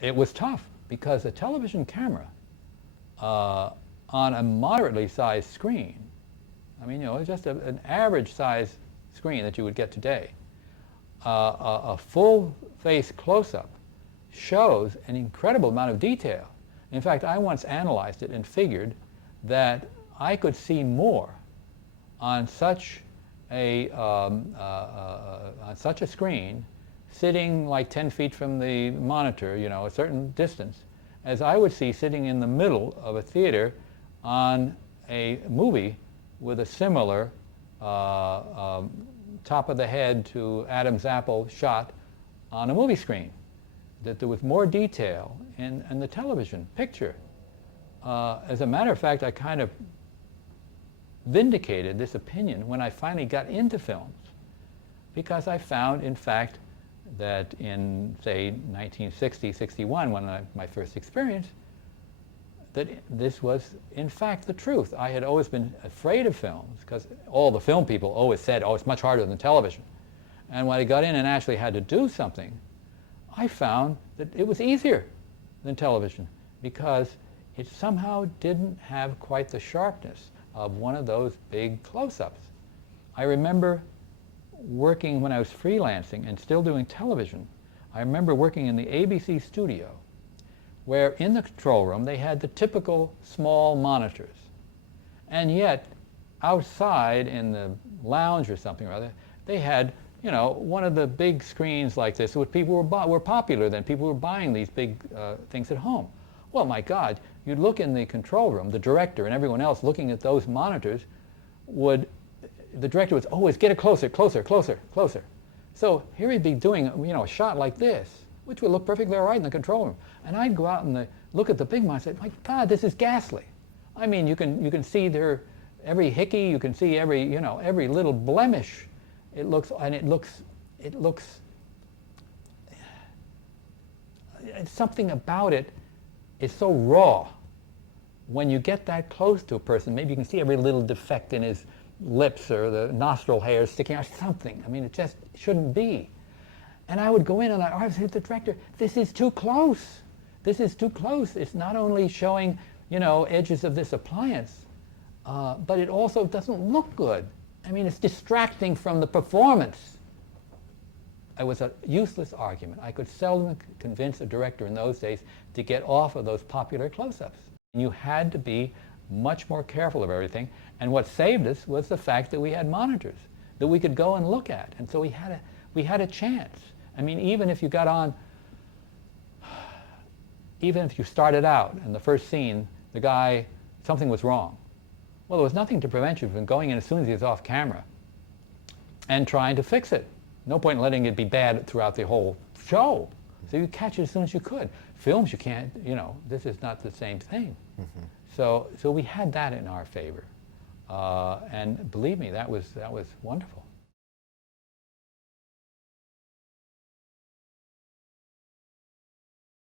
It was tough because a television camera on a moderately sized screen, I mean, just an average size screen that you would get today, a full face close-up shows an incredible amount of detail. In fact, I once analyzed it and figured that I could see more on such a screen, sitting like 10 feet from the monitor, a certain distance, as I would see sitting in the middle of a theater on a movie with a similar top of the head to Adam's apple shot on a movie screen. That there was more detail in the television picture. As a matter of fact, I kind of vindicated this opinion when I finally got into films, because I found, in fact, that in, say, 1960, 61, when my first experience, that this was, in fact, the truth. I had always been afraid of films, because all the film people always said, oh, it's much harder than television. And when I got in and actually had to do something, I found that it was easier than television, because it somehow didn't have quite the sharpness of one of those big close-ups. I remember working when I was freelancing and still doing television. I remember working in the ABC studio, where in the control room they had the typical small monitors. And yet, outside in the lounge or something or other, they had one of the big screens like this, which people were popular then. People were buying these big things at home. Well, my God, you'd look in the control room, the director and everyone else looking at those monitors the director would always get it closer, closer, closer, closer. So here he'd be doing a shot like this, which would look perfectly all right in the control room. And I'd go out and look at the big monitor and say, my God, this is ghastly. I mean, you can see there every hickey, you can see every little blemish. It looks, something about it is so raw. When you get that close to a person, maybe you can see every little defect in his lips or the nostril hairs sticking out, something. I mean, it just shouldn't be. And I would go in and I would say to the director, this is too close. This is too close. It's not only showing, edges of this appliance, but it also doesn't look good. I mean, it's distracting from the performance. It was a useless argument. I could seldom convince a director in those days to get off of those popular close-ups. You had to be much more careful of everything. And what saved us was the fact that we had monitors that we could go and look at. And so we had a chance. I mean, even if you got on, even if you started out in the first scene, the guy, something was wrong. Well, there was nothing to prevent you from going in as soon as he was off camera and trying to fix it. No point in letting it be bad throughout the whole show. So you catch it as soon as you could. Films, you can't, this is not the same thing. Mm-hmm. So we had that in our favor. And believe me, that was wonderful.